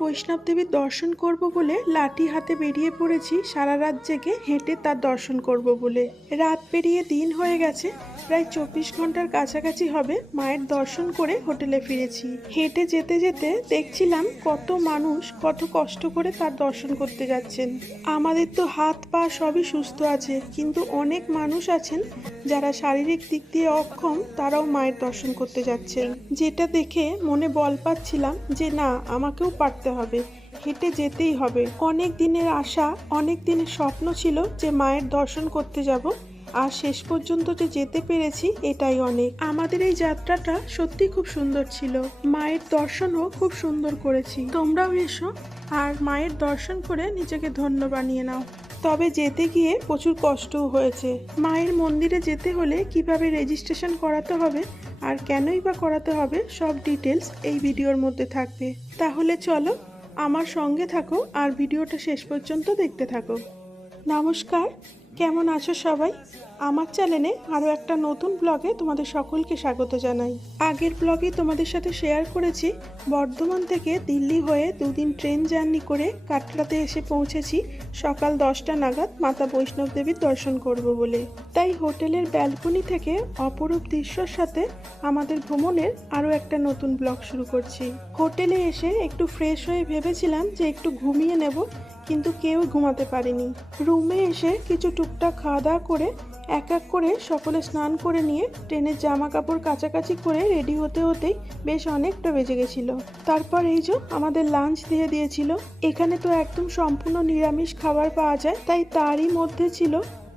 বৈষ্ণব দেবীর দর্শন করব বলে লাঠি হাতে বেরিয়ে পড়েছি সারা রাত জেগে হেঁটে তার দর্শন করব বলে। রাত পেরিয়ে দিন হয়ে গেছে, প্রায় 24 ঘন্টার কাছাকাছি হবে মায়ের দর্শন করে হোটেলে ফিরেছি। হেঁটে যেতে যেতে দেখছিলাম কত মানুষ কত কষ্ট করে তার দর্শন করতে যাচ্ছেন। আমাদের তো হাত পা সবই সুস্থ আছে, কিন্তু অনেক মানুষ আছেন যারা শারীরিক দিক দিয়ে অক্ষম, তারাও মায়ের দর্শন করতে যাচ্ছেন। যেটা দেখে মনে বল পাচ্ছিলাম যে না, আমাকেও পারতে হবে, হেঁটে যেতেই হবে। অনেক দিনের আশা, অনেক দিনের স্বপ্ন ছিল যে মায়ের দর্শন করতে যাব, আর শেষ পর্যন্ত যে যেতে পেরেছি এটাই অনেক। আমাদের এই যাত্রাটা সত্যি খুব সুন্দর ছিল, মায়ের দর্শনও খুব সুন্দর করেছি। তোমরাও এসো আর মায়ের দর্শন করে নিজেকে ধন্য বানিয়ে নাও। তবে যেতে গিয়ে প্রচুর কষ্টও হয়েছে। মায়ের মন্দিরে যেতে হলে কিভাবে রেজিস্ট্রেশন করাতে হবে আর কেনই বা করাতে হবে, সব ডিটেলস এই ভিডিওর মধ্যে থাকবে। তাহলে চলো আমার সঙ্গে থাকো আর ভিডিওটা শেষ পর্যন্ত দেখতে থাকো। নমস্কার, কেমন আছো সবাই? আমার চ্যানেলে আরও একটা নতুন ব্লগে তোমাদের সকলকে স্বাগত জানাই। আগের ব্লগে তোমাদের সাথে শেয়ার করেছি বর্ধমান থেকে দিল্লি হয়ে 2 দিন ট্রেন জার্নি করে কাটরাতে এসে পৌঁছেছি সকাল 10টা নাগাদ মাতা বৈষ্ণব দেবীর দর্শন করব বলে। তাই হোটেলের ব্যালকনি থেকে অপরূপ দৃশ্যর সাথে আমাদের ভ্রমণের আরও একটা নতুন ব্লগ শুরু করছি। হোটেলে এসে একটু ফ্রেশ হয়ে ভেবেছিলাম যে একটু ঘুমিয়ে নেব, কিন্তু কেউ ঘুমাতে পারিনি। রুমে এসে কিছু টুকটাক খাওয়া দাওয়া করে এক এক করে সকলে স্নান করে নিয়ে ট্রেনের জামা কাপড় কাচাকাচি করে রেডি হতে হতেই বেশ অনেকটা বেজে গেছিল। তারপর এই যে আমাদের লাঞ্চ দিয়ে দিয়েছিল। এখানে তো একদম সম্পূর্ণ নিরামিষ খাবার পাওয়া যায়, তাই তারই মধ্যে ছিল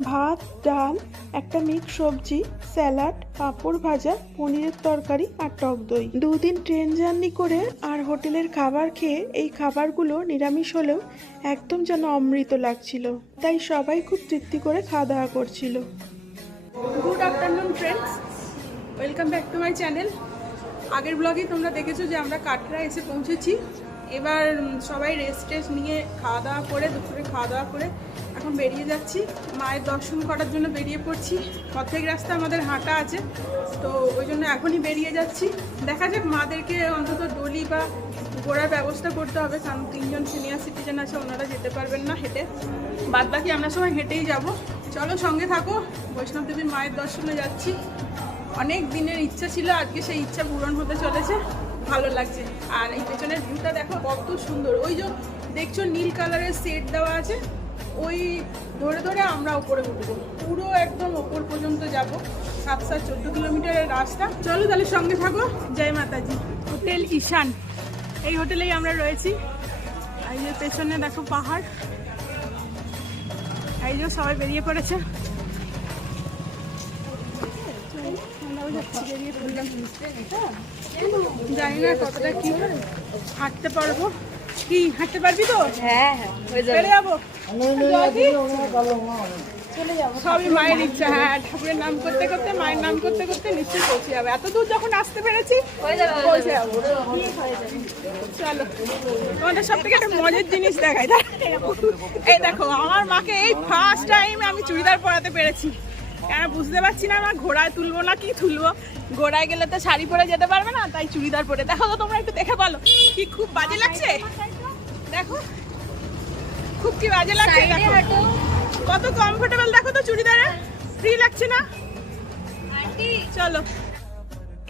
ভাত, ডাল, একটা মিক্স সবজি, স্যালাড, পাঁপড় ভাজা, পনিরের তরকারি আর টক দই। 2 দিন ট্রেন জার্নি করে আর হোটেলের খাবার খেয়ে এই খাবারগুলো নিরামিষ হলেও একদম যেন অমৃত লাগছিল, তাই সবাই খুব তৃপ্তি করে খাওয়া দাওয়া করছিল। Good afternoon friends, welcome back to my channel. আগের ব্লগেই তোমরা দেখেছো যে আমরা কাটরা এসে পৌঁছেছি। এবার সবাই রেস্ট নিয়ে খাওয়া দাওয়া করে, দুপুরে খাওয়া দাওয়া করে এখন বেরিয়ে যাচ্ছি মায়ের দর্শন করার জন্য। বেরিয়ে পড়ছি, অর্ধেক রাস্তা আমাদের হাঁটা আছে, তো ওই জন্য এখনই বেরিয়ে যাচ্ছি। দেখা যাক, মাদেরকে অন্তত ডলি বা ঘোরার ব্যবস্থা করতে হবে, কারণ 3 জন সিনিয়র সিটিজেন আছে, ওনারা যেতে পারবেন না হেঁটে। বাদ বাকি আমরা সবাই হেঁটেই যাব। চলো সঙ্গে থাকো, বৈষ্ণব দেবীর মায়ের দর্শনে যাচ্ছি। অনেক দিনের ইচ্ছা ছিল, আজকে সেই ইচ্ছা পূরণ হতে চলেছে, ভালো লাগছে। আর এই পেছনের ভিউটা দেখো কত সুন্দর। ওই যে দেখছো নীল কালারের সেট দেওয়া আছে, ওই ধরে ধরে আমরা ওপরে উঠবো, পুরো একদম ওপর পর্যন্ত যাব। 7-14 কিলোমিটারের রাস্তা। চলো তাহলে সঙ্গে থাকো। জয় মাতাজি। হোটেল ঈশান, এই হোটেলেই আমরা রয়েছি। এই যে পেছনে দেখো পাহাড়, এই যে সবাই বেরিয়ে পড়েছে। জানি না কতটা কি হাঁটতে পারবো। কি হাঁটতে পারবি তো? হ্যাঁ চলে যাবো, সবই মায়ের ইচ্ছা। হ্যাঁ, ঠাকুরের নাম করতে করতে, মায়ের নাম করতে করতে নিশ্চয়ই পৌঁছে যাবে। এত দূর যখন আসতে পেরেছি পৌঁছে যাবো। চলো তোমাদের সব থেকে একটা মজার জিনিস দেখাই। এই দেখো, আমার মাকে এই ফার্স্ট টাইম আমি চুড়িদার পরাতে পেরেছি। কেন বুঝতে পারছি না, আমার ঘোড়ায় তুলবো না কি তুলবো। ঘোড়ায় গেলে তো শাড়ি পরে যেতে পারবে না, তাই চুড়িদার পরে। দেখো তো তোমরা একটু দেখে বলো, কি খুব বাজে লাগছে? দেখো খুব কি বাজে লাগছে, দেখো কত কমফোর্টেবল, দেখো তো চুড়িদারে ফ্রি লাগছে না? চলো।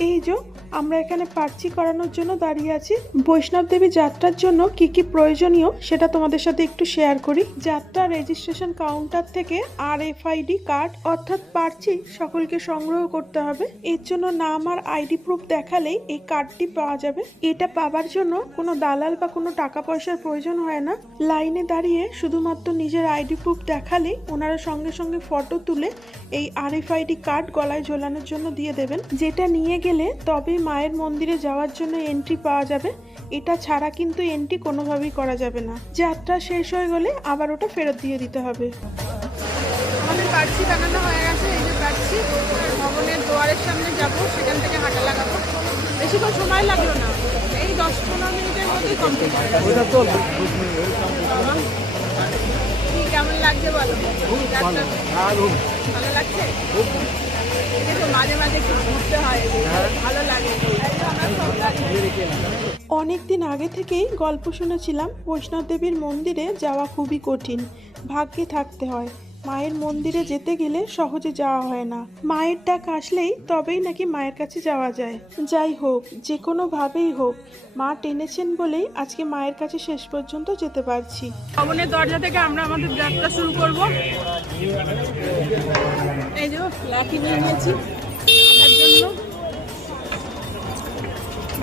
এই যে আমরা এখানে পার্চি করানোর জন্য দাঁড়িয়ে আছি। বৈষ্ণব দেবী যাত্রার জন্য কি কি প্রয়োজনীয় সেটা তোমাদের সাথে একটু শেয়ার করি। যাত্রা রেজিস্ট্রেশন কাউন্টার থেকে RFID কার্ড অর্থাৎ পার্চি সকলকে সংগ্রহ করতে হবে। এর জন্য নাম আর আইডি প্রুফ দেখালেই এই কার্ডটি পাওয়া যাবে। এটা পাওয়ার জন্য কোনো দালাল বা কোনো টাকা পয়সার প্রয়োজন হয় না। লাইনে দাঁড়িয়ে শুধুমাত্র নিজের আইডি প্রুফ দেখালেই ওনারা সঙ্গে সঙ্গে ফটো তুলে এই RFID কার্ড গলায় ঝোলানোর জন্য দিয়ে দেবেন, যেটা নিয়ে গেলে তবে মায়ের মন্দিরে যাওয়ার জন্য এন্ট্রি পাওয়া যাবে। এটা ছাড়া কিন্তু এন্ট্রি কোনোভাবেই করা যাবে না। যাত্রা শেষ হয়ে গেলে আবার ওটা ফেরত দিয়ে দিতে হবে। আমাদের পার্চি বানানো হয়ে গেছে। এই যে পার্চি, ভবনের দুয়ারের সামনে যাব, সেখান থেকে হাঁটা লাগাবো। বেশিক্ষণ সময় লাগলো না, এই 10-15 মিনিটের মধ্যেই কমপ্লিট হয়ে গেছে। কি কেমন লাগছে বলো? ভালো লাগছে? কিন্তু মাঝে মাঝে একটু ঘুরতে হয়, ভালো লাগে, তাই জন্য আমরা সব গাড়ি। অনেক দিন আগে থেকেই গল্প শুনেছিলাম বৈষ্ণব দেবীর মন্দিরে যাওয়া খুবই কঠিন, ভাগ্যে থাকতে হয়। মায়ের মন্দিরে যেতে গেলে সহজে যাওয়া হয় না, মায়ের ডাক আসলেই তবেই নাকি মায়ের কাছে যাওয়া যায়। যাই হোক, যে কোনোভাবেই হোক, মা টেনেছেন বলেই আজকে মায়ের কাছে শেষ পর্যন্ত যেতে পারছি। ভবনের দরজা থেকে আমরা আমাদের যাত্রা শুরু করব। এই যে লাঠি নিয়ে নিয়েছি আসার জন্য,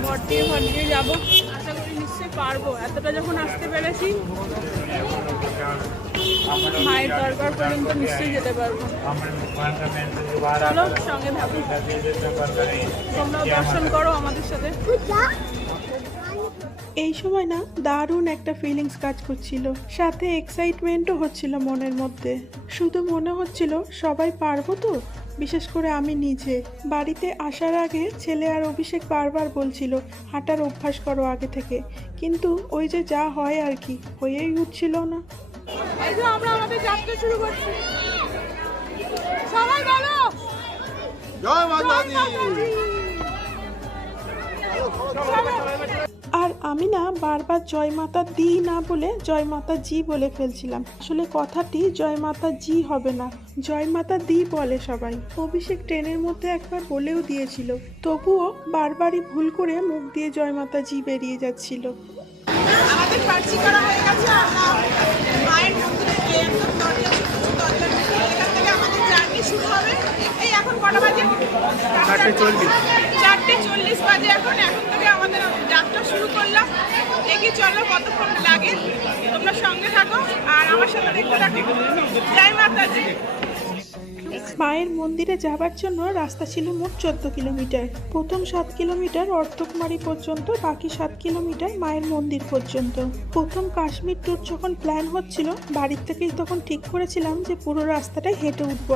ভর দিয়ে যাবো। আশা করি নিশ্চয়ই পারবো, এতটা যখন আসতে পেরেছি মায়ের দরবার পর্যন্ত নিশ্চয়ই যেতে পারবো। চলো সঙ্গে থাকো, তোমরাও দর্শন করো আমাদের সাথে। এই সময় না দারুণ একটা ফিলিংস কাজ করছিল, সাথে এক্সাইটমেন্টও হচ্ছিল মনের মধ্যে। শুধু মনে হচ্ছিল সবাই পারবো তো, বিশেষ করে আমি নিজে। বাড়িতে আসার আগে ছেলে আর অভিষেক বারবার বলছিল হাঁটার অভ্যাস করো আগে থেকে, কিন্তু ওই যে যা হয় আর কি, হয়েই উঠছিল না। এই যে আমরা আমাদের যাত্রা শুরু করছি, সবাই বলো জয় মাতা দি। আর আমি না বারবার জয় মাতা দি না বলে জয় মাতা জি বলে ফেলছিলাম। আসলে কথাটি জয় মাতা জি হবে না, জয় মাতা দি বলে সবাই। অভিষেক ট্রেনের মধ্যে একবার বলেও দিয়েছিল, তবুও বারবারই ভুল করে মুখ দিয়ে জয় মাতা জি বেরিয়ে যাচ্ছিল। আমাদের পার্সি করা হয়ে গেছে। আমরা মায়ের মন্দিরে একদম দরজা এখান থেকে আমাদের জার্নি শুরু হবে। এই এখন কটা বাজে? 4:40 বাজে। এখন থেকে আমাদের যাত্রা শুরু করলাম। দেখি চলো কতক্ষণ লাগে, তোমরা সঙ্গে থাকো আর আমার সাথে দেখতে থাকো। জয় মাতাজি। মায়ের মন্দিরে যাবার জন্য রাস্তা ছিল মোট 14 কিলোমিটার। প্রথম 7 কিলোমিটার অর্ধকুমারী পর্যন্ত, বাকি 7 কিলোমিটার মায়ের মন্দির পর্যন্ত। প্রথম কাশ্মীর ট্যুর যখন প্ল্যান হচ্ছিল, বাড়ির থেকেই তখন ঠিক করেছিলাম যে পুরো রাস্তাটাই হেঁটে উঠবো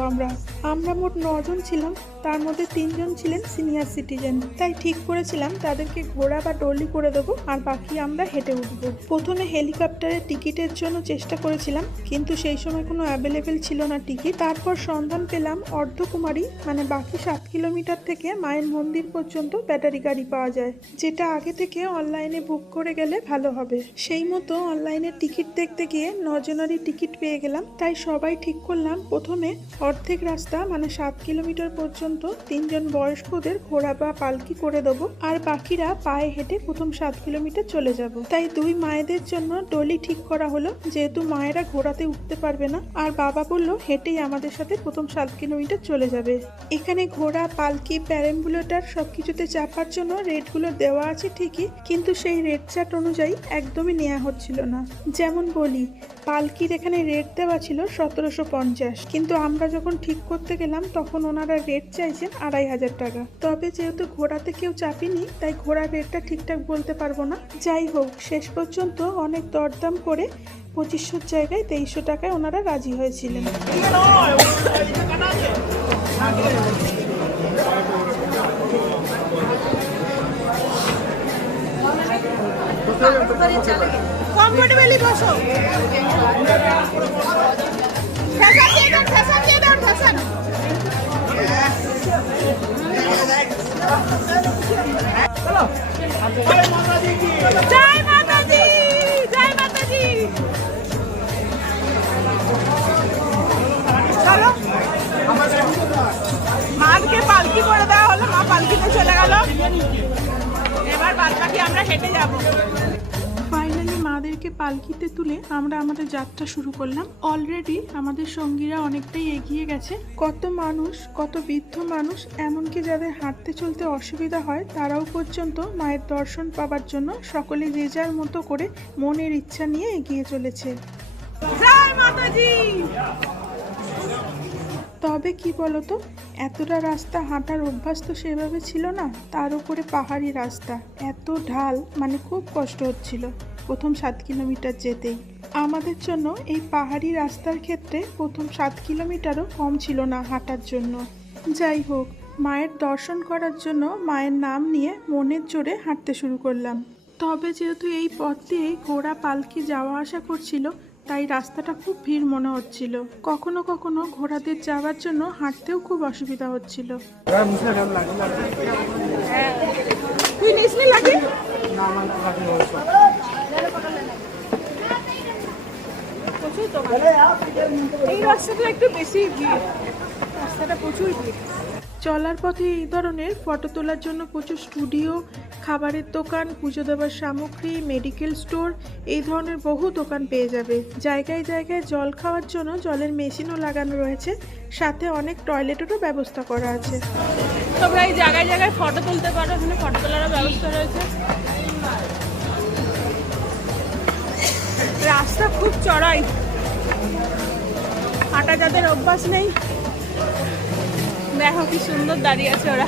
আমরা মোট 9 জন ছিলাম, তার মধ্যে 3 জন ছিলেন সিনিয়র সিটিজেন। তাই ঠিক করেছিলাম তাদেরকে ঘোড়া বা ডলি করে দেবো, আর বাকি আমরা হেঁটে উঠবো। প্রথমে হেলিকপ্টারের টিকিটের জন্য চেষ্টা করেছিলাম, কিন্তু সেই সময় কোনো অ্যাভেলেবেল ছিল না টিকিট। তারপর সন্ধান পেলাম অর্ধকুমারী মানে বাকি 7 কিলোমিটার থেকে মায়ের মন্দির পর্যন্ত ব্যাটারি গাড়ি পাওয়া যায়, যেটা আগে থেকে অনলাইনে বুক করে গেলে ভালো হবে। সেই মতো অনলাইনে টিকিট দেখতে গিয়ে 9 জনেরই টিকিট পেয়ে গেলাম। তাই সবাই ঠিক করলাম প্রথমে অর্ধেক রাস্তা মানে 7 কিলোমিটার পর্যন্ত 3 জন বয়স্কদের ঘোড়া বা পালকি করে দেবো, আর বাকিরা পায়ে হেঁটে প্রথম 7 কিলোমিটার চলে যাব। তাই 2 মায়েদের জন্য ডলি ঠিক করা হলো, যেহেতু মায়েরা ঘোড়াতে উঠতে পারবে না, আর বাবা বলল হেঁটেই আমাদের সাথে প্রথম 7 কিলোমিটার চলে যাবে। এখানে ঘোড়া, পালকি, প্যারাম্বুলেটর সবকিছুতে চাপার জন্য রেটগুলো দেওয়া আছে ঠিকই, কিন্তু সেই রেট চার্ট অনুযায়ী একদমই নেওয়া হচ্ছিল না। যেমন বলি, পালকির এখানে রেট দেওয়া ছিল 1750, কিন্তু আমরা যখন ঠিক করতে গেলাম তখন ওনারা রেট চাইছেন 2500 টাকা। তবে যেহেতু ঘোড়াতে কেউ চাপিনি, তাই ঘোড়ার রেটটা ঠিকঠাক বলতে পারবো না। যাই হোক, শেষ পর্যন্ত অনেক দরদাম করে 2500 জায়গায় 2300 টাকায় ওনারা রাজি হয়েছিলেন। কমফোর্টেবলি বসো। জয় মাতাজি, জয় মাতাজি। চলো, মাকে পালকি করে দেওয়া হলো, মা পালকিতে চলে গেল। এবার বাদ বাকি আমরা হেঁটে যাবো। ফাইনালি মাদেরকে পালকিতে তুলে আমরা আমাদের যাত্রা শুরু করলাম। অলরেডি আমাদের সঙ্গীরা অনেকটাই এগিয়ে গেছে। কত মানুষ, কত বৃদ্ধ মানুষ, এমনকি যাদের হাঁটতে চলতে অসুবিধা হয় তারাও পর্যন্ত মায়ের দর্শন পাবার জন্য সকলে যে যার মতো করে মনের ইচ্ছা নিয়ে এগিয়ে চলেছে। জয় মাতাজি। তবে কি বলতো, এতটা রাস্তা হাঁটার অভ্যাস তো সেভাবে ছিল না, তার উপরে পাহাড়ি রাস্তা, এত ঢাল, মানে খুব কষ্ট হচ্ছিল প্রথম 7 কিলোমিটার যেতেই। আমাদের জন্য এই পাহাড়ি রাস্তার ক্ষেত্রে প্রথম 7 কিলোমিটারও কম ছিল না হাঁটার জন্য। যাই হোক, মায়ের দর্শন করার জন্য মায়ের নাম নিয়ে মনের জোরে হাঁটতে শুরু করলাম। তবে যেহেতু এই পথ দিয়ে ঘোড়া পালকি যাওয়া আসা করছিল, তাই রাস্তাটা খুব ভিড় মনে হচ্ছিল। কখনো কখনো ঘোড়াদের যাওয়ার জন্য হাঁটতেও খুব অসুবিধা হচ্ছিল। তুই নিসনি লাগে প্রচুর দোকান। এই রাস্তাটা একটু বেশি ভিড়, রাস্তাটা প্রচুর ভিড়। চলার পথে এই ধরনের ফটো তোলার জন্য প্রচুর স্টুডিও, খাবারের দোকান, পুজো দেওয়ার সামগ্রী, মেডিকেল স্টোর, এই ধরনের বহু দোকান পেয়ে যাবে। জায়গায় জায়গায় জল খাওয়ার জন্য জলের মেশিনও লাগানো রয়েছে, সাথে অনেক টয়লেটেরও ব্যবস্থা করা আছে। তোমরা এই জায়গায় জায়গায় ফটো তুলতে পারো, এখানে ফটো তোলারও ব্যবস্থা রয়েছে। রাস্তা খুব চড়াই, হাঁটা যাদের অভ্যাস নেই, দেখো কি সুন্দর দাঁড়িয়ে আছে ওরা।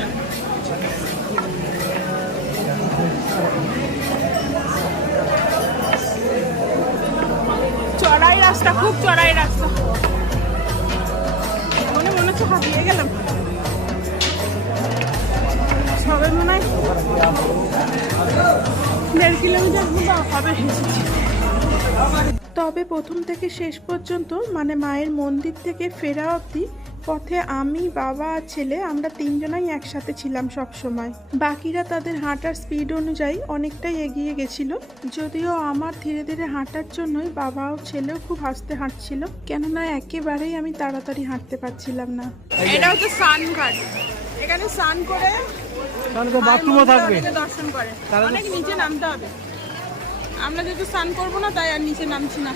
চড়াই রাস্তা, খুব চড়াই রাস্তা, মনে হচ্ছে হারিয়ে গেলাম। সবে মনে হয় 1.5 কিলোমিটার মতো হবে হেঁটেছি। তবে প্রথম থেকে শেষ পর্যন্ত মানে মায়ের মন্দির থেকে ফেরা অবধি পথে আমি, বাবা আর ছেলে আমরা 3 জনাই একসাথে ছিলাম সব সময়। বাকিরা তাদের হাঁটার স্পিড অনুযায়ী অনেকটাই এগিয়ে গেছিল, যদিও আমার ধীরে ধীরে হাঁটার জন্যই বাবা ও ছেলেও খুব আস্তে হাঁটছিল, কেননা একেবারেই আমি তাড়াতাড়ি হাঁটতে পারছিলাম না। এটা হচ্ছে স্নান ঘাট, এখানে স্নান করে বাথরুমও থাকবে, অনেকে দর্শন করে। অনেক নিচে নামতে হবে, আমরা যেহেতু স্নান করবো না তাই আর নিচে নামছি না।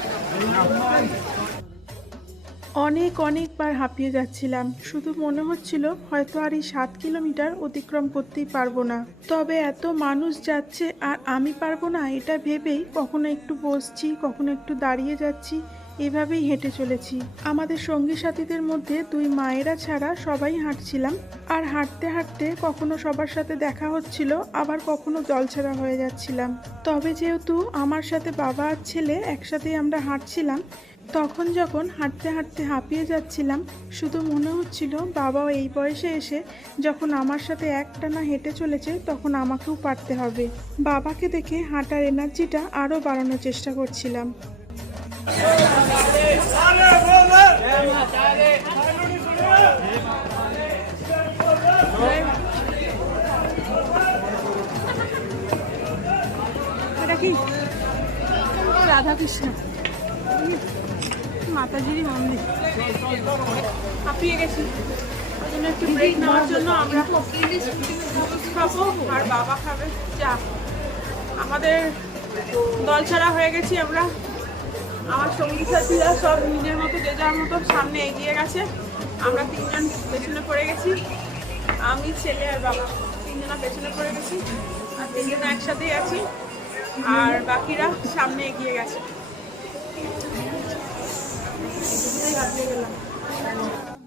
অনেকবার হাঁপিয়ে যাচ্ছিলাম, শুধু মনে হচ্ছিল হয়তো আর এই 7 কিলোমিটার অতিক্রম করতেই পারবো না। তবে এত মানুষ যাচ্ছে আর আমি পারবো না এটা ভেবেই কখনো একটু বসছি, কখনো একটু দাঁড়িয়ে যাচ্ছি, এভাবেই হেঁটে চলেছি। আমাদের সঙ্গী সাথীদের মধ্যে 2 মায়েরা ছাড়া সবাই হাঁটছিলাম, আর হাঁটতে হাঁটতে কখনো সবার সাথে দেখা হচ্ছিল, আবার কখনো জলছাড়া হয়ে যাচ্ছিলাম। তবে যেহেতু আমার সাথে বাবা আর ছেলে একসাথেই আমরা হাঁটছিলাম, তখন যখন হাঁটতে হাঁটতে হাঁপিয়ে যাচ্ছিলাম, শুধু মনে হচ্ছিল বাবাও এই বয়সে এসে যখন আমার সাথে একটানা হেঁটে চলেছে তখন আমাকেও পারতে হবে। বাবাকে দেখে হাঁটার এনার্জিটা আরও বাড়ানোর চেষ্টা করছিলাম। এটা কি রাধাকৃষ্ণ মাতাজিরই মন্দির। হাঁপিয়ে গেছি, ওই জন্য একটু ব্রেক নেওয়ার জন্য আমরা খাবো আর বাবা খাবে চা। আমাদের দল ছাড়া হয়ে গেছি আমরা, আমার সঙ্গী সাথীরা সব নিজের মতো যে যার মতো সামনে এগিয়ে গেছে, আমরা 3 জন পেছনে পড়ে গেছি। আমি, ছেলে আর বাবা 3 জনা পেছনে পড়ে গেছি, আর 3 জনা একসাথেই আছি, আর বাকিরা সামনে এগিয়ে গেছে।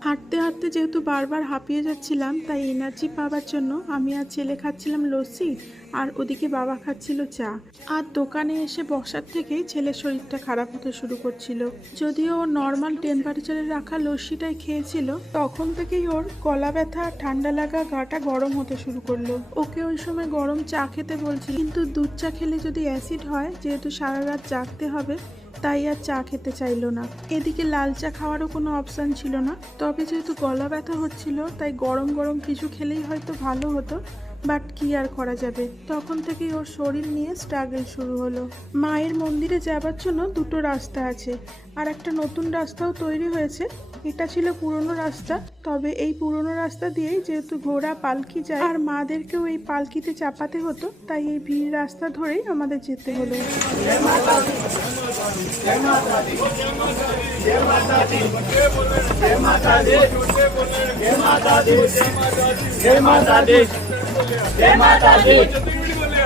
হাঁটতে হাঁটতে যেহেতু বারবার হাঁপিয়ে যাচ্ছিলাম, তাই এনার্জি পাওয়ার জন্য আমি আর ছেলে খাচ্ছিলাম লস্যি, আর ওদিকে বাবা খাচ্ছিল চা। আর দোকানে এসে বসার থেকেই ছেলের শরীরটা খারাপ হতে শুরু করছিল। যদিও ও নর্মাল টেম্পারেচারে রাখা লস্যিটাই খেয়েছিল, তখন থেকেই ওর গলা ব্যথা, ঠান্ডা লাগা, গাটা গরম হতে শুরু করলো। ওকে ওই সময় গরম চা খেতে বলছি, কিন্তু দুধ চা খেলে যদি অ্যাসিড হয়, যেহেতু সারা রাত জাগতে হবে, তাই আর চা খেতে চাইলো না। এদিকে লাল চা খাওয়ারও কোনো অপশান ছিল না। তবে যেহেতু গলা ব্যথা হচ্ছিল, তাই গরম গরম কিছু খেলেই হয়তো ভালো হতো, বাট কি আর করা যাবে। তখন থেকেই ওর শরীর নিয়ে স্ট্রাগল শুরু হলো। মায়ের মন্দিরে যাবার জন্য 2টো রাস্তা আছে, আর একটা নতুন রাস্তাও তৈরি হয়েছে। এটা ছিল পুরনো রাস্তা, তবে এই পুরনো রাস্তা দিয়েই যেহেতু ঘোড়া পালকি যায় আর মাদেরকেও এই পালকিতে চাপাতে হতো, তাই এই ভিড় রাস্তা ধরেই আমাদের যেতে হলো। जय माता दी,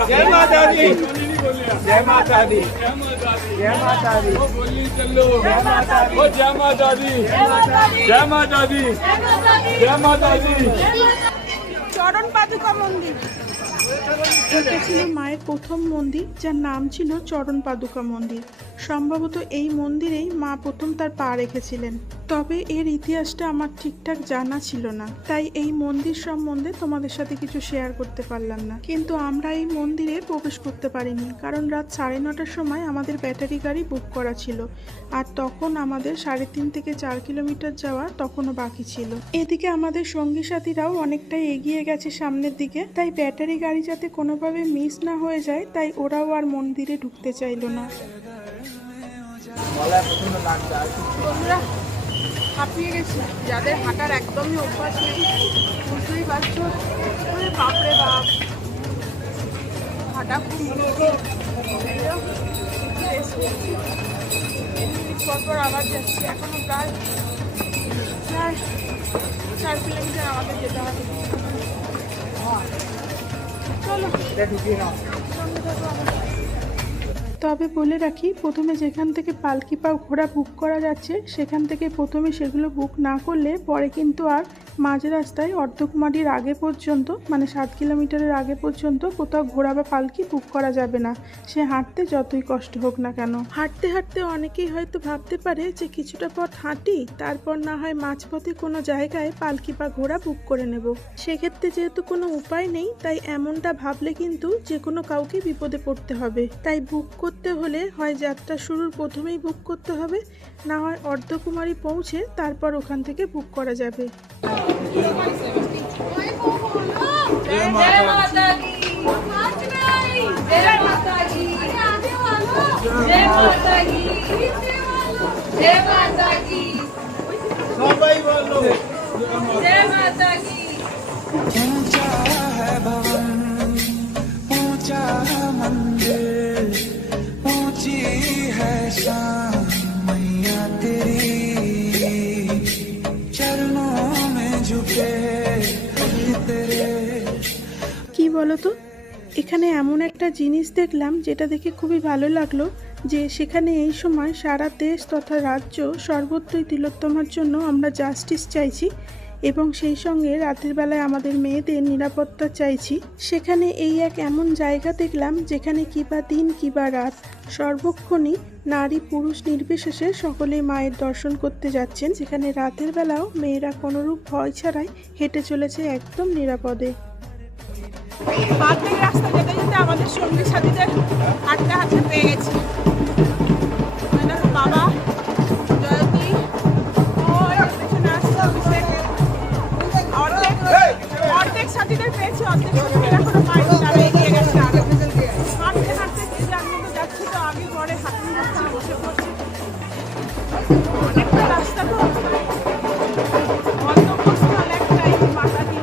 जय माता दी, जय माता दी, जय माता दी, बोली चलो, जय माता दी, जय माता दी, जय माता दी, जय माता दी। চরণ পাদুকা মন্দির, এটা ছিল মায়ের প্রথম মন্দির, যার নাম ছিল চরণ পাদুকা মন্দির। সম্ভবত এই মন্দিরেই মা প্রথম তার পা রেখেছিলেন। তবে এর ইতিহাসটা আমার ঠিকঠাক জানা ছিল না, তাই এই মন্দির সম্বন্ধে তোমাদের সাথে কিছু শেয়ার করতে পারলাম না। কিন্তু আমরা এই মন্দিরে প্রবেশ করতে পারিনি, কারণ রাত 9:30টার সময় আমাদের ব্যাটারি গাড়ি বুক করা ছিল, আর তখন আমাদের 3.5 থেকে 4 কিলোমিটার যাওয়া তখনও বাকি ছিল। এদিকে আমাদের সঙ্গী সাথীরাও অনেকটাই এগিয়ে গেছে সামনের দিকে, তাই ব্যাটারি গাড়ি যাতে কোনোভাবে মিস না হয়ে যায় তাই ওরাও আর মন্দিরে ঢুকতে চাইলো না। বন্ধুরা হাঁপিয়ে গেছি, যাদের হাঁটার একদমই অভ্যাস নেই বুঝতেই পারছো। বাপরে বাপ, হাঁটা খুব মুশকিল। পরপর আবার যাচ্ছি, এখনো প্রায় 4 কিলোমিটার আমাদের যেতে হবে। চলো সঙ্গে থাকো আমাদের। তবে বলে রাখি, প্রথমে যেখান থেকে পালকি পা ঘোড়া বুক করা যাচ্ছে সেখান থেকে প্রথমে সেগুলো বুক না করলে পরে কিন্তু আর মাঝ রাস্তায় অর্ধকুমারীর আগে পর্যন্ত, মানে 7 কিলোমিটারের আগে পর্যন্ত কোথাও ঘোড়া বা পালকি বুক করা যাবে না, সে হাঁটতে যতই কষ্ট হোক না কেন। হাঁটতে হাঁটতে অনেকেই হয়তো ভাবতে পারে যে কিছুটা পথ হাঁটি, তারপর না হয় মাঝপথে কোনো জায়গায় পালকি বা ঘোড়া বুক করে নেব। সেক্ষেত্রে যেহেতু কোনো উপায় নেই, তাই এমনটা ভাবলে কিন্তু যে কোনো কাউকে বিপদে পড়তে হবে। তাই বুক করতে হলে হয় যাত্রা শুরুর প্রথমেই বুক করতে হবে, না হয় অর্ধকুমারী পৌঁছে তারপর ওখান থেকে বুক করা যাবে। जय माता दी। जय माता दी। जय माता दी। जय माता दी। सबाई बोलो जय माता दी। ऊंचा है भवन, ऊंचा मंदिर, ऊंची है शान मैया तेरी, चरणों में झुके तेरे। কি বলতো, এখানে এমন একটা জিনিস দেখলাম যেটা দেখে খুবই ভালো লাগলো, যে সেখানে এই সময় সারা দেশ তথা রাজ্য সর্বত্রই তিলোত্তমার জন্য আমরা জাস্টিস চাইছি, এবং সেই সঙ্গে রাতের বেলায় আমাদের মেয়েদের নিরাপত্তা চাইছি। সেখানে এই এক এমন জায়গা দেখলাম যেখানে কিবা দিন কিবা রাত সর্বক্ষণই নারী পুরুষ নির্বিশেষে সকলেই মায়ের দর্শন করতে যাচ্ছেন, যেখানে রাতের বেলাও মেয়েরা কোনোরূপ ভয় ছাড়াই হেঁটে চলেছে একদম নিরাপদে। অর্ধেক রাস্তা যেতে যেতে আমাদের সঙ্গী সাথীদের হাঁটতে হাঁটতে পেয়ে গেছি। বাবা জয়তী ওই পেছনে আসছে, অভিষেক। অর্ধেক সাথীদের পেয়েছি, অর্ধেক সাথীদের এখনো পাইনি, তারা এগিয়ে গেছে আগে। হাঁটতে হাঁটতে যে যার মতো যাচ্ছে, তো আগে পরে হাঁটতে হাঁটতে বসে পড়ছে। অনেকটা রাস্তা তো গন্তব্যস্থল একটাই, মাতা দিয়ে।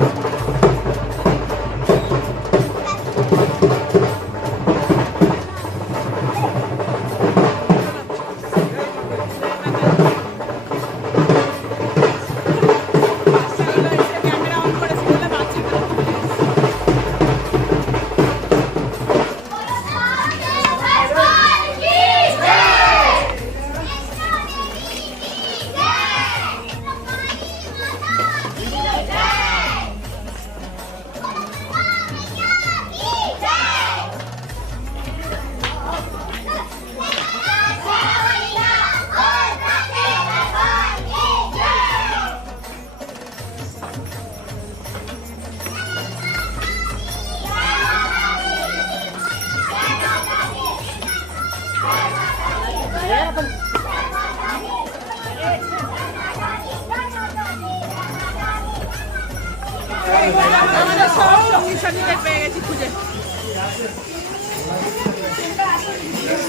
আমাদের সব সঙ্গী সাথীদের পেয়ে গেছি খুঁজে।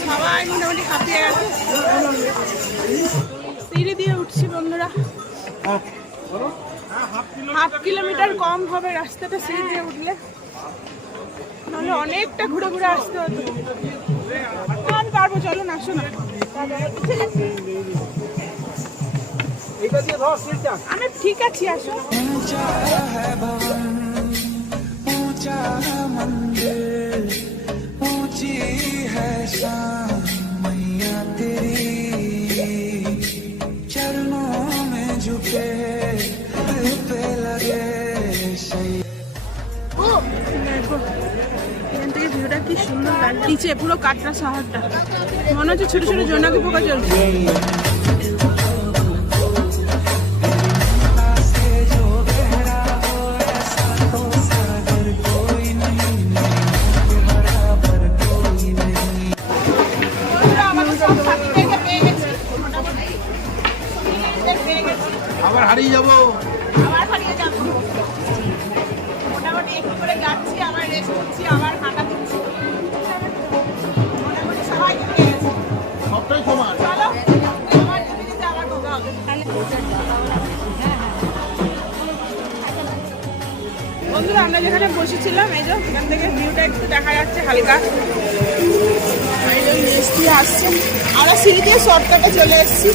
সবাই মোটামুটি হাঁপিয়ে গেছে, সিঁড়ি দিয়ে উঠছি বন্ধুরা। 1/2 কিলোমিটার কম হবে রাস্তাটা সিঁড়ি দিয়ে উঠলে, নাহলে অনেকটা ঘুরে ঘুরে আসতে হতো। আমি পারবো, চলো না, আসো না। আমি ঠিক আছি, আসো। ऊंचा है भवन, ऊंचा मंदिर, ऊंची है शान मैया तेरी, चरणों में झुके दिल पे लगे शैया। দেখো, এখান থেকে ভিউটা ভিউটা কি সুন্দর লাগছে, নিচে পুরো কাটরা শহরটা, মনে হচ্ছে ছোট ছোট জোনাকি পোকা চলছে। আবার হারিয়ে যাবো। আবার হারিয়ে যাবো, মোটামুটি একটু করে যাচ্ছি, আবার রেস্ট করছি, আবার হাঁটা দিচ্ছি, মোটামুটি সবাই পেয়ে গেছে। সবটাই সমান। চলো আমার দিদিতে আবার ঢোকা হবে। বন্ধুরা আমরা যেখানে বসেছিলাম, এই যে এখান থেকে ভিউটা একটু দেখা যাচ্ছে হালকা, এই যে নিচ দিয়ে আসছে, আমরা সিঁড়ি দিয়ে শর্টকাটে চলে এসেছি।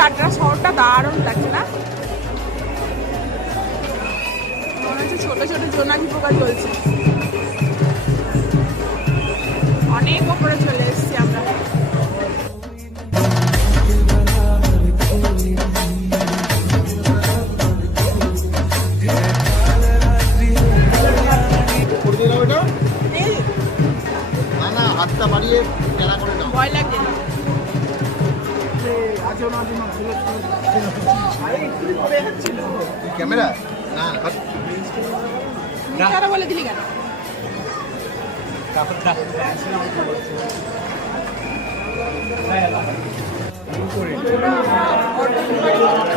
কাটরা শহরটা দারুণ লাগছে না, মনে হচ্ছে ছোট ছোট জোনাকি পোকা চলছে, অনেক ওপরে চলে এসেছি আমরা। করে দিলাম এটা। এই না না, হাতটা বাড়িয়ে খেলা করে নাও। ভয় লাগছে না, ক্যামেরা না মিথ্যাটা বলে দিলি কেন?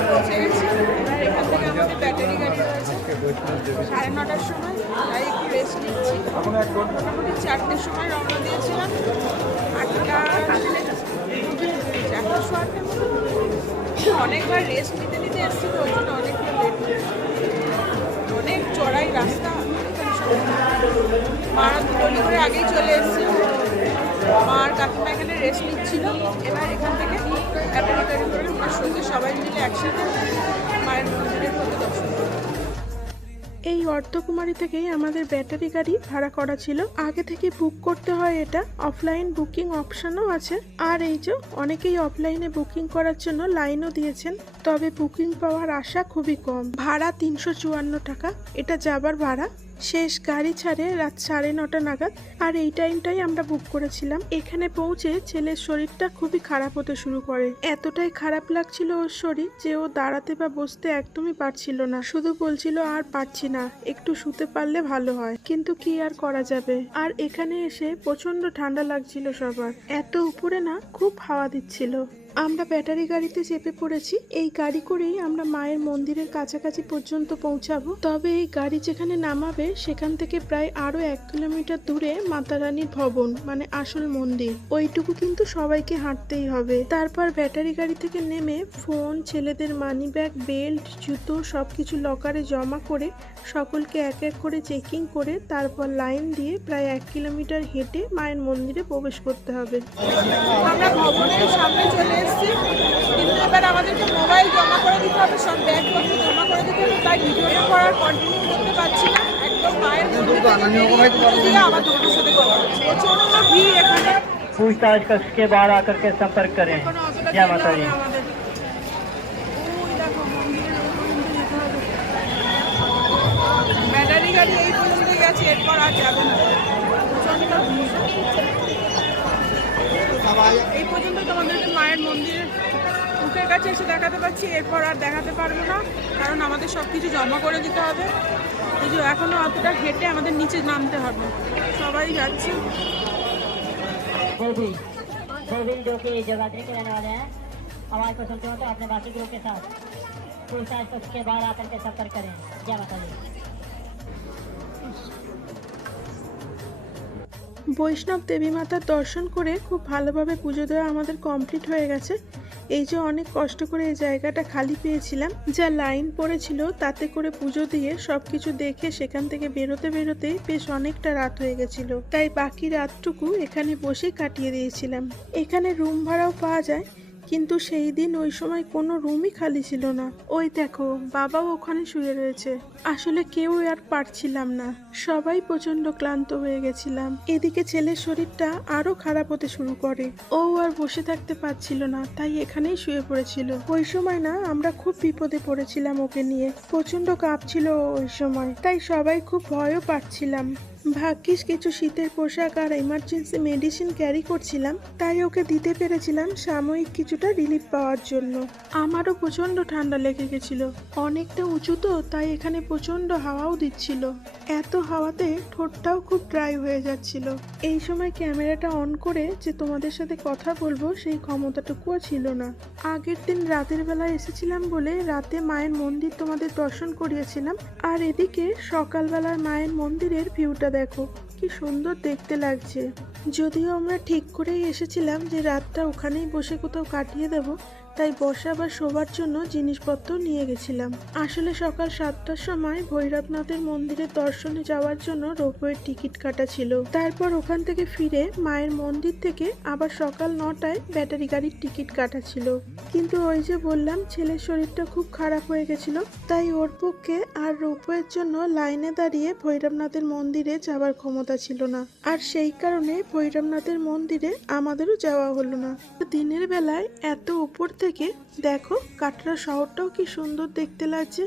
পৌঁছে গেছি, এবার এখান থেকে আমাদের ব্যাটারি গাড়ি রয়েছে 9:30টার সময়, তাই একটু রেস্ট নিচ্ছি। মোটামুটি 4টের সময় রওনা দিয়েছিলাম, 8টা 4:08 মতো। অনেকবার রেস্ট নিতে নিতে এসেছি, তো ওই জন্য অনেকটা লেট, অনেক চড়াই রাস্তা। মারা দুলি করে আগেই চলে এসেছি, মা আর কাকিমা এখানে রেস্ট নিচ্ছিল। এবার এখান থেকে ব্যাটারি গাড়ি করে আমরা সোজা সবাই মিলে একসাথে মায়ের মন্দিরের মধ্যে দর্শন করব। এই অর্ধকুমারী থেকেই আমাদের ব্যাটারি গাড়ি ভাড়া করা ছিল, আগে থেকে বুক করতে হয়, এটা অফলাইন বুকিং অপশনও আছে। আর এই যে অনেকেই অফলাইনে বুকিং করার জন্য লাইনও দিয়েছেন, তবে বুকিং পাওয়ার আশা খুবই কম। ভাড়া 354 টাকা, এটা যাবার ভাড়া। শেষ গাড়ি ছাড়ে রাত 9:30 নাগাদ, আর এই টাইমটাই আমরা বুক করেছিলাম। এখানে পৌঁছে ছেলের শরীরটা খুবই খারাপ হতে শুরু করে, এতটাই খারাপ লাগছিল ওর শরীর যে ও দাঁড়াতে বা বসতে একদমই পারছিল না, শুধু বলছিল আর পারছি না, একটু শুতে পারলে ভালো হয়, কিন্তু কি আর করা যাবে। আর এখানে এসে প্রচন্ড ঠান্ডা লাগছিল সবার, এত উপরে না খুব হাওয়া দিচ্ছিল। আমরা ব্যাটারি গাড়িতে চেপে পড়েছি, এই গাড়ি করেই আমরা মায়ের মন্দিরের কাছাকাছি পর্যন্ত পৌঁছাবো। তবে এই গাড়ি যেখানে নামাবে সেখান থেকে প্রায় আরো 1 কিলোমিটার দূরে মাতা রানীর ভবন, মানে আসল মন্দির, ওইটুকু কিন্তু সবাইকে হাঁটতেই হবে। তারপর ব্যাটারি গাড়ি থেকে নেমে ফোন, ছেলেদের মানি ব্যাগ, বেল্ট, জুতো সবকিছু লকারে জমা করে সকলকে এক এক করে চেকিং করে তারপর লাইন দিয়ে প্রায় 1 কিলোমিটার হেঁটে মায়ের মন্দিরে প্রবেশ করতে হবে। আমরা ভবনের সামনে চলে এসেছি, কিন্তু এবার আমাদেরকে মোবাইল জমা করে দিতে হবে, সব ব্যাগপত্র জমা করে দিতে হবে, তাই ভিডিওটা করার কন্টিনিউ করতে পারছি না। একদম মায়ের মন্দির থেকে আবার তোমাদের সাথে কথা হচ্ছে। প্রচন্ড ভিড় এখানে, पूछताछ के बाद आकर के संपर्क करें। এখনো অতটা जय যেতে माता হবে दी। আমাদের। ওই দেখো মন্দিরের ওই পর্যন্ত যেতে হবে, ব্যাটারি গাড়ি এই পর্যন্ত গেছে, এরপর আর যাবে না, প্রচন্ড ভিড়। এই পর্যন্ত তোমাদেরকে মায়ের মন্দিরের মুখের কাছে এসে দেখাতে পাচ্ছি, এরপর আর দেখাতে পারবো না, কারণ আমাদের সব কিছু জমা করে দিতে হবে। এই যে এখনো অতটা হেঁটে আমাদের নিচে নামতে হবে, সবাই যাচ্ছে। देवी जो कि जगाधरी के रहने वाले हैं, आवाज को सुनते हो तो अपने बाकी ग्रुप के साथ पूछताछ के बाद आकर के संपर्क करें। जय माता दी। বৈষ্ণব দেবী মাতার দর্শন করে খুব ভালোভাবে পুজো দেওয়া আমাদের কমপ্লিট হয়ে গেছে। এই যে অনেক কষ্ট করে এই জায়গাটা খালি পেয়েছিলাম, যা লাইন পড়েছিল তাতে করে পুজো দিয়ে সবকিছু দেখে সেখান থেকে বেরোতে বেরোতেই বেশ অনেকটা রাত হয়ে গেছিল, তাই বাকি রাতটুকু এখানে বসে কাটিয়ে দিয়েছিলাম। এখানে রুম ভাড়াও পাওয়া যায়, কিন্তু সেই দিন ওই সময় কোনো রুমই খালি ছিল না। ওই দেখো বাবাও ওখানে শুয়ে রয়েছে। আসলে কেউ আর পারছিলাম না, সবাই প্রচন্ড ক্লান্ত হয়ে গেছিলাম। এদিকে ছেলের শরীরটা আরো খারাপ হতে শুরু করে, ও আর বসে থাকতে পারছিল না, তাই এখানেই শুয়ে পড়েছিল। ওই সময় না আমরা খুব বিপদে পড়েছিলাম ওকে নিয়ে, প্রচন্ড কাঁপছিল ওই সময়, তাই সবাই খুব ভয়ও পাচ্ছিলাম। ভাগ্যিস কিছু শীতের পোশাক আর ইমার্জেন্সি মেডিসিন ক্যারি করছিলাম, তাই ওকে দিতে পেরেছিলাম সাময়িক কিছুটা রিলিফ পাওয়ার জন্য। আমারও প্রচণ্ড ঠান্ডা লেগে গেছিল, অনেকটা উঁচু তো, তাই এখানে প্রচণ্ড হাওয়াও দিচ্ছিল। এত হাওয়াতে ঠোঁটটাও খুব ড্রাই হয়ে যাচ্ছিল। এই সময় ক্যামেরাটা অন করে যে তোমাদের সাথে কথা বলবো সেই ক্ষমতাটুকুও ছিল না। আগের দিন রাতের বেলা এসেছিলাম বলে রাতে মায়ের মন্দির তোমাদের দর্শন করিয়েছিলাম, আর এদিকে সকালবেলার মায়ের মন্দিরের ভিউটা দেখো কি সুন্দর দেখতে লাগছে। যদিও আমরা ঠিক করেই এসেছিলাম যে রাতটা ওখানেই বসে কোথাও কাটিয়ে দেব, তাই বসা বা শোবার জন্য জিনিসপত্র নিয়ে গেছিলাম। আসলে সকাল 7টার সময় ভৈরবনাথের মন্দিরের দর্শনে যাওয়ার জন্য রোপওয়ের টিকিট কাটা ছিল। তারপর ওখান থেকে ফিরে মায়ের মন্দির থেকে আবার সকাল 9টায় ব্যাটারি গাড়ির টিকিট কাটা ছিল। কিন্তু ওই যে বললাম ছেলের শরীরটা খুব খারাপ হয়ে গেছিল, তাই ওর পক্ষে আর রোপওয়ের জন্য লাইনে দাঁড়িয়ে ভৈরবনাথের মন্দিরে যাওয়ার ক্ষমতা ছিল না, আর সেই কারণে ভৈরবনাথের মন্দিরে আমাদেরও যাওয়া হলো না। দিনের বেলায় এত উপর থেকে দেখো কাটরা শহরটাও কি সুন্দর দেখতে লাগছে।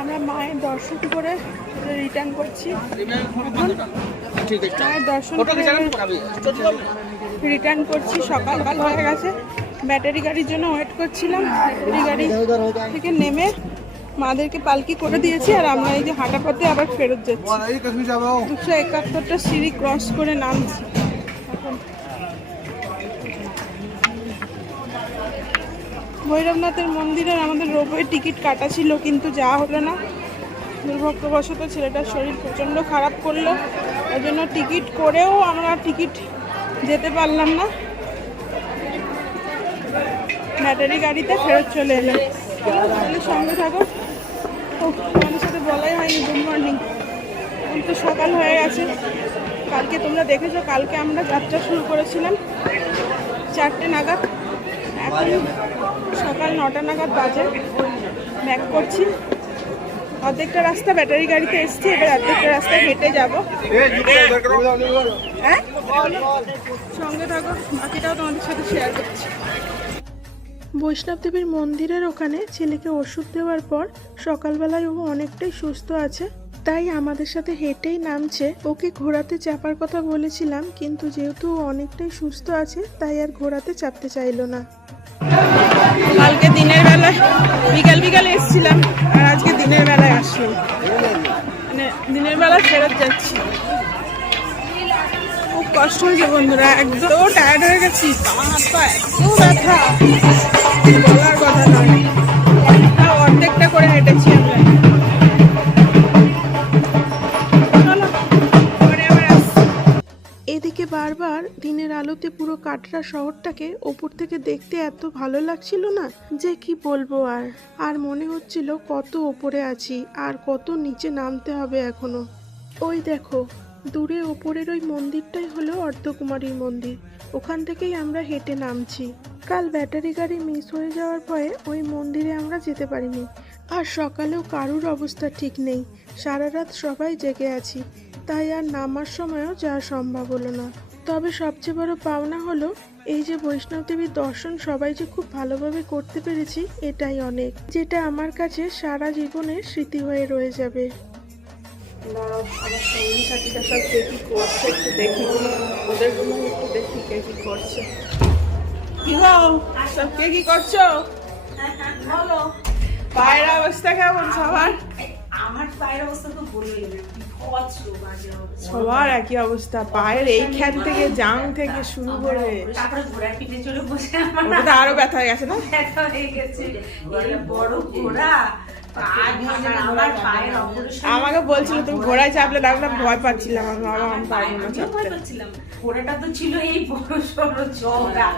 আমরা মায়ের দর্শন করে রিটার্ন করছি। মায়ের দর্শন করে রিটার্ন করছি। সকাল হয়ে গেছে, ব্যাটারি গাড়ির জন্য ওয়েট করছিলাম। ব্যাটারি গাড়ি থেকে নেমে মাদেরকে পালকি করে দিয়েছি, আর আমরা এই যে হাঁটা পথে আবার ফেরত যাচ্ছি। 271টা সিঁড়ি ক্রস করে নামছি। এখন ভৈরবনাথের মন্দিরের আমাদের রোপওয়ে টিকিট কাটা ছিল, কিন্তু যাওয়া হলো না। দুর্ভাগ্যবশত ছেলেটার শরীর প্রচণ্ড খারাপ করলো, ওই জন্য টিকিট করেও আমরা যেতে পারলাম না। ব্যাটারি গাড়িতে ফেরত চলে এলাম। তাহলে সঙ্গে থাকো। তোমাদের সাথে বলাই হয়নি গুড মর্নিং। কিন্তু সকাল হয়ে গেছে। কালকে তোমরা দেখেছো, কালকে আমরা যাত্রা শুরু করেছিলাম 4টে নাগাদ। এখন সকাল 9টা নাগাদ বাজে। ব্যাক করছি। অর্ধেকটা রাস্তা ব্যাটারি গাড়িতে এসছি, এবার অর্ধেকটা রাস্তায় হেঁটে যাবো। হ্যাঁ, সঙ্গে থাকো, বাকিটাও তোমাদের সাথে শেয়ার করছি। বৈষ্ণব দেবীর মন্দিরের ওখানে ছেলেকে ওষুধ দেওয়ার পর সকালবেলায় ও অনেকটাই সুস্থ আছে, তাই আমাদের সাথে হেঁটেই নামছে। ওকে ঘোড়াতে চাপার কথা বলেছিলাম, কিন্তু যেহেতু ও অনেকটাই সুস্থ আছে তাই আর ঘোড়াতে চাপতে চাইলো না। কালকে দিনের বেলায় বিকাল এসেছিলাম, আর আজকে দিনের বেলায় আসলাম। মানে দিনের বেলায় ফেরত যাচ্ছি। খুব কষ্ট হয়েছে বন্ধুরা, একদম টায়ার্ড হয়ে গেছি। পা হাত পা এত ব্যথা, বলার কথা নয়। তাও অর্ধেকটা করে হেঁটেছি আমরা। এদিকে বারবার দিনের আলোতে পুরো কাটরা শহরটাকে ওপর থেকে দেখতে এত ভালো লাগছিল না যে কি বলবো। আর মনে হচ্ছিল কত ওপরে আছি আর কত নিচে নামতে হবে এখনো। ওই দেখো দূরে ওপরের ওই মন্দিরটাই হলো অর্ধকুমারীর মন্দির, ওখান থেকেই আমরা হেঁটে নামছি। কাল ব্যাটারি গাড়ি মিস হয়ে যাওয়ার ভয়ে ওই মন্দিরে আমরা যেতে পারিনি, আর সকালেও কারুর অবস্থা ঠিক নেই। সারা রাত সবাই জেগে আছি, তাই আর নামার সময়ও যাওয়া সম্ভব হলো না। তবে সবচেয়ে বড় পাওনা হলো এই যে বৈষ্ণব দেবীর দর্শন সবাই যে খুব ভালোভাবে করতে পেরেছি, এটাই অনেক, যেটা আমার কাছে সারা জীবনের স্মৃতি হয়ে রয়ে যাবে। আমার সঙ্গী সাথীরা সব কে কি করছে একটু দেখি, ওদের জন্য একটু দেখি কে কি করছে। কি গো, সব কে কি করছো? বলো। পায়ের অবস্থা কেমন সবার? আমার পায়ের অবস্থা তো বললেই না, বিভৎস বাজে অবস্থা। সবার একই অবস্থা, পায়ের এইখান থেকে জাং থেকে শুরু করে তারপরে ঘোড়ার পিঠে চলে বসে আমার ওটা তো আরো ব্যথা হয়ে গেছে না? ব্যথা হয়ে গেছে। এই বড় ঘোড়া আমার পায়ের অপারেশন। আমাকে বলছিল তুমি ঘোড়ায় চাপলে, ডাকলাম ভয় পাচ্ছিলাম। আমি বাবা আমি পারবো না আমিও চাপতে। ভয় পাচ্ছিলাম। ঘোড়াটা তো ছিল এই বড় সড়ো চওড়া,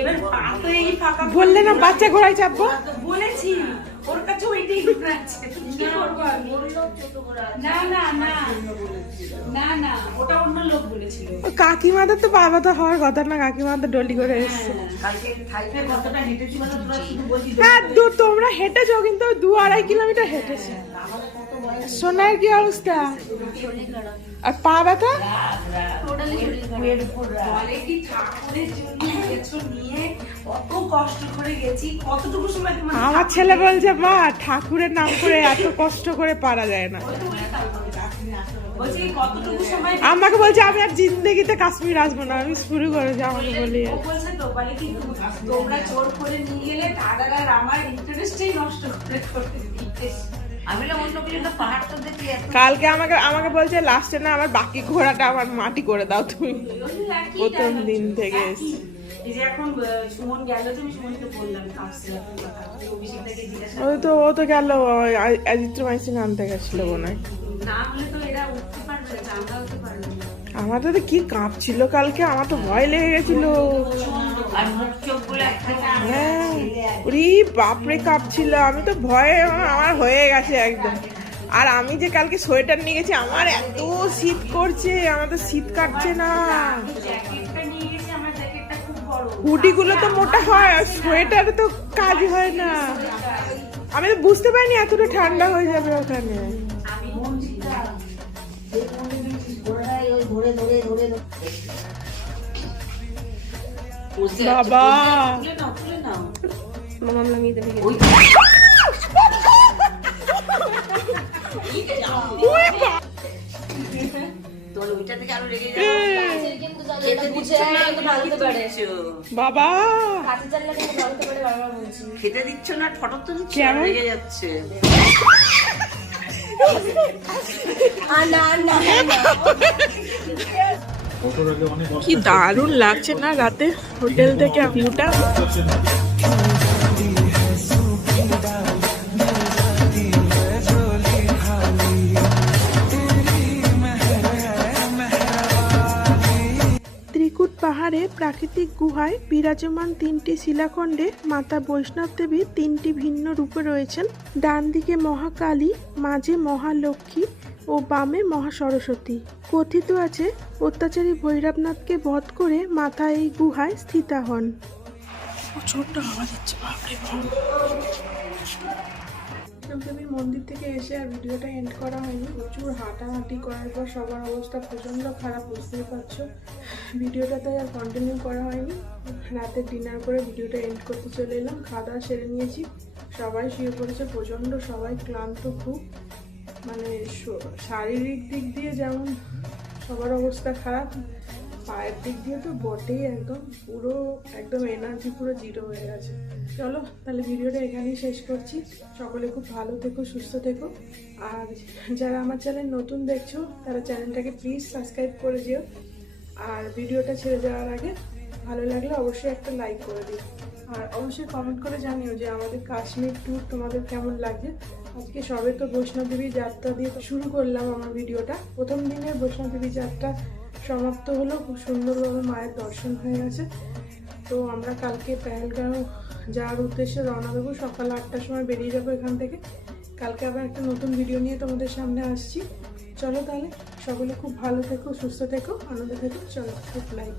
এবার পা তো এই ফাঁকা। বললে না বাচ্চা ঘোড়ায় চাপবো? বলেছি, ওর কাছে ওইটাই ঘোড়া আছে। কি করবো আমি? না না না না না, ওটা অন্য লোক বলেছিল। কাকিমাদের তো পা ব্যথা হওয়ার কথা না, কাকিমাদের ডলি করে এসছে। কালকে থাইতে কতটা হেঁটেছিল তো তোরা শুধু বলছিস। হ্যাঁ তোমরা হেঁটেছো, কিন্তু 2-2.5 কিলোমিটার হেঁটেছে। সোনার কি অবস্থা? আর পা ব্যথা? বলে কি ঠাকুরের জন্য পেছন নিয়ে কত কষ্ট করে গেছি, কতটুকু সময় তোমার। আমার ছেলে বলছে মা ঠাকুরের নাম করে এত কষ্ট করে পারা যায় না। বলছি কতটুকু সময় আমাকে বলছে আমি আর জিন্দগিতে কাশ্মীর আসবো না, আমি শুরু করেছি আমাকে বলি। ও বলছে তো বলে কি তোমরা জোর করে নিয়ে গেলে দাদার আর আমার ইন্টারেস্টই নষ্ট করে দিতে। আমি বললাম অন্য কিছু না, পাহাড় তো দেখি কালকে আমাকে বলছে লাস্টে না আমার বাকি ঘোড়াটা আমার মাটি করে দাও তুমি, প্রথম দিন থেকে এসছি। এই যে এখন সুমন গেল, তুমি সুমনকে বললাম কাউন্সিলর কথা, অভিষেকটাকে জিজ্ঞাসা ও তো গেল অ্যাজিথ্রোমাইসিন আনতে গেছিল মনে হয়। না হলে তো এরা উঠতে পারবে না, আমরা উঠতে পারবো না। আমার তো কি কাঁপছিল কালকে, আমার তো ভয় লেগে গেছিল। আর মুখ চোখ গুলো একটা হ্যাঁ ওরে বাপরে কাঁপছিল, আমি তো ভয়ে আমার হয়ে গেছে একদম। আর আমি যে কালকে সোয়েটার নিয়ে গেছি, আমার এত শীত করছে, আমার তো শীত কাটছে না। জ্যাকেটটা নিয়ে গেছি, আমার জ্যাকেটটা খুব বড়, হুডি গুলো তো মোটা হয়, আর সোয়েটারে তো কাজ হয় না। আমি তো বুঝতে পারিনি এতটা ঠান্ডা হয়ে যাবে ওখানে। আমি বলছি বাবা তুলে নাও, তুলে নাও। মামা নামিয়ে দেবে। তোর ওইটা থেকে আরো রেগে যাবে। খেতে দিচ্ছ না, তো ঢালতে পারিস। বাবা খেতে দিচ্ছ না, ফটো তো দিচ্ছ, কেমন? রেগে যাচ্ছে। কি দারুণ লাগছে না রাতে হোটেল থেকে ভিউটা। ত্রিকুট পাহাড়ে প্রাকৃতিক গুহায় বিরাজমান 3টি শিলাখণ্ডে মাতা বৈষ্ণব দেবীর 3টি ভিন্ন রূপে রয়েছেন। ডান দিকে মহাকালী, মাঝে মহালক্ষ্মী ও বামে মহা সরস্বতী। কথিত আছে অত্যাচারী ভৈরবনাথকে বধ করে মাতা এই গুহায় স্থিতা হন। প্রচন্ড আওয়াজ হচ্ছে, বাপরে বাপ। দেবীর মন্দির থেকে এসে আর ভিডিওটা এন্ড করা হয়নি। প্রচুর হাঁটাহাঁটি করার পর সবার অবস্থা প্রচণ্ড খারাপ, বুঝতেই পারছো। ভিডিওটা তাই আর কন্টিনিউ করা হয়নি। রাতে ডিনার করে ভিডিওটা এন্ড করতে চলে এলাম। খাওয়া দাওয়া সেরে নিয়েছি, সবাই শুয়ে পড়েছে। প্রচণ্ড সবাই ক্লান্ত খুব, মানে শারীরিক দিক দিয়ে যেমন সবার অবস্থা খারাপ, পায়ের দিক দিয়ে তো বটেই, একদম পুরো একদম এনার্জি পুরো জিরো হয়ে গেছে। চলো তাহলে ভিডিওটা এখানেই শেষ করছি। সকলে খুব ভালো থেকো, সুস্থ থেকো। আর যারা আমার চ্যানেল নতুন দেখছো তারা চ্যানেলটাকে প্লিজ সাবস্ক্রাইব করে দিও। আর ভিডিওটা ছেড়ে যাওয়ার আগে ভালো লাগলে অবশ্যই একটা লাইক করে দিও। আর অবশ্যই কমেন্ট করে জানিও যে আমাদের কাশ্মীর ট্যুর তোমাদের কেমন লাগছে। আজকে সবে তো বৈষ্ণবদেবী যাত্রা দিয়ে শুরু করলাম আমার ভিডিওটা। প্রথম দিনের বৈষ্ণবদেবী যাত্রা সমাপ্ত হলো, খুব সুন্দরভাবে মায়ের দর্শন হয়ে গেছে। তো আমরা কালকে পেহেলগাঁও যাওয়ার উদ্দেশ্যে রওনা দেবো। সকাল 8টার সময় বেরিয়ে যাবো এখান থেকে। কালকে আবার একটা নতুন ভিডিও নিয়ে তোমাদের সামনে আসছি। চলো তাহলে সকলে খুব ভালো থেকো, সুস্থ থেকো, আনন্দ থেকো। চলো, গুড নাইট।